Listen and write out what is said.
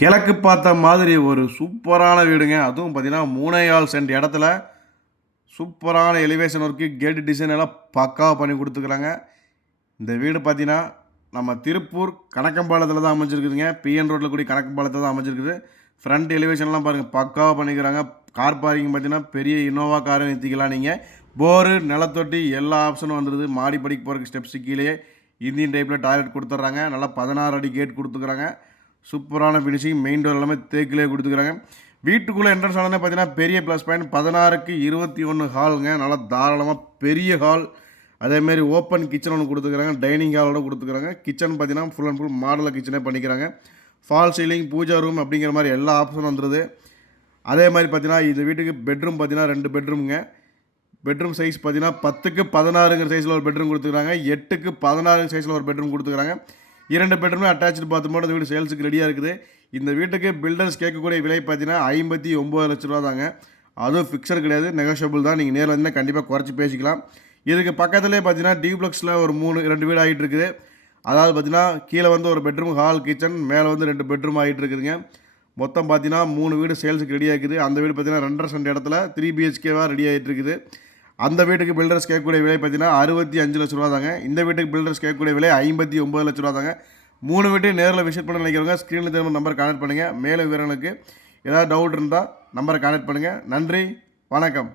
கிழக்கு பார்த்த மாதிரி ஒரு சூப்பரான வீடுங்க. அதுவும் பார்த்தீங்கன்னா, 3 1/4 சென்ட் இடத்துல சூப்பரான எலிவேஷன் ஒர்க்கு, கேட் டிசைன் எல்லாம் பக்காவா பண்ணி குடுத்துருக்காங்க. இந்த வீடு பார்த்தீங்கன்னா, நம்ம திருப்பூர் கணக்கம்பாளையத்தில தான் அமைஞ்சிருக்குதுங்க. பிஎன் ரோட்ல கூடிய கணக்கம்பாளையத்தில தான் அமைஞ்சிருக்குது. ஃப்ரண்ட் எலிவேஷன்லாம் பாருங்க பக்காவா பண்ணிக்கிறாங்க. கார் பார்க்கிங் பார்த்தீங்கன்னா, பெரிய இனோவா கார நிறுத்திக்கலாம் நீங்க. போரு, நிலத்தொட்டி எல்லா ஆப்ஷனும் வந்துருது. மாடி படிக்கு போறதுக்கு ஸ்டெப்ஸ் கீழயே இந்தியன் டைப்ல டாய்லெட் குடுத்துடுறாங்க. நல்லா 16 அடி கேட் குடுத்துருக்காங்க. சூப்பரான ஃபினிஷிங். மெயின் டோர் எல்லாமே தேக்கிலே குடுத்துருக்காங்க. வீட்டுக்குள்ள என்ட்ரன்ஸ் ஆனோனே பார்த்தீங்கன்னா, பெரிய ப்ளஸ் பாயிண்ட் 16க்கு 21 ஹால்ங்க. நல்லா தாராளமா பெரிய ஹால். அதேமாரி ஓப்பன் கிச்சன் ஒன்று குடுத்துருக்காங்க. டைனிங் ஹாலோட குடுத்துருக்காங்க. கிச்சன் பார்த்தீங்கன்னா, ஃபுல் அண்ட் ஃபுல் மாடுலர் கிச்சனே பண்ணிக்கிறாங்க. ஃபால் சீலிங், பூஜா ரூம் அப்படிங்கிற மாரி எல்லா ஆப்ஷனும் வந்துருது. அதே மாரி பார்த்தீங்கன்னா, இந்த வீட்டுக்கு பெட்ரூம் பார்த்தீங்கன்னா 2 பெட்ரூம்ங்க. பெட்ரூம் சைஸ் பார்த்தீங்கன்னா 10க்கு 16ங்கிற சைஸில் ஒரு பெட்ரூம் குடுத்துருக்காங்க. 8க்கு 16 சைஸில் ஒரு பெட்ரூம் குடுத்துருக்காங்க. 2 பெட்ரூமே அட்டாச்டு பாத்ரூமோட இந்த வீடு சேல்ஸுக்கு ரெடியா இருக்குது. இந்த வீட்டுக்கு பில்டர்ஸ் கேட்கக்கூடிய விலை பார்த்தீங்கன்னா, ரூ. 59,00,000 தாங்க. அதுவும் ஃபிக்ஸட் கிடையாது. நெகோஷியபிள் தான். நீங்க நேர்ல வந்தீங்கன்னா கண்டிப்பா குறைச்சு பேசிக்கலாம். இதுக்கு பக்கத்திலேயே பார்த்தீங்கன்னா, டியூப்ளெக்ஸ்ல ஒரு 2 வீடு ஆயிட்டு இருக்குது. அதாவது பார்த்தீங்கன்னா, கீழ வந்து ஒரு பெட்ரூம், ஹால், கிச்சன், மேல வந்து 2 பெட்ரூம் ஆயிட்டு இருக்குதுங்க. மொத்தம் பார்த்தீங்கன்னா 3 வீடு சேல்ஸுக்கு ரெடியா இருக்குது. அந்த வீடு பார்த்தீங்கன்னா 2 1/2 சென்ட் இடத்துல 3 பிஹெச்கேவா ரெடி ஆயிட்டு இருக்குது. அந்த வீட்டுக்கு பில்டர்ஸ் கேட்கக்கூடிய விலை பார்த்தீங்கன்னா, ரூ. 65,00,000 தாங்க. இந்த வீட்டுக்கு பில்டர்ஸ் கேட்கக்கூடிய விலை ரூ. 59,00,000 தாங்க. 3 வீட்டையும் நேர்ல விசிட் பண்ண நினைக்கிறவங்க ஸ்க்ரீன்ல தெரியுற நம்பருக்கு கான்டாக்ட் பண்ணுங்க. மேலும் விவரங்களுக்கு ஏதாவது டவுட் இருந்தா நம்பரை கான்டாக்ட் பண்ணுங்க. நன்றி, வணக்கம்.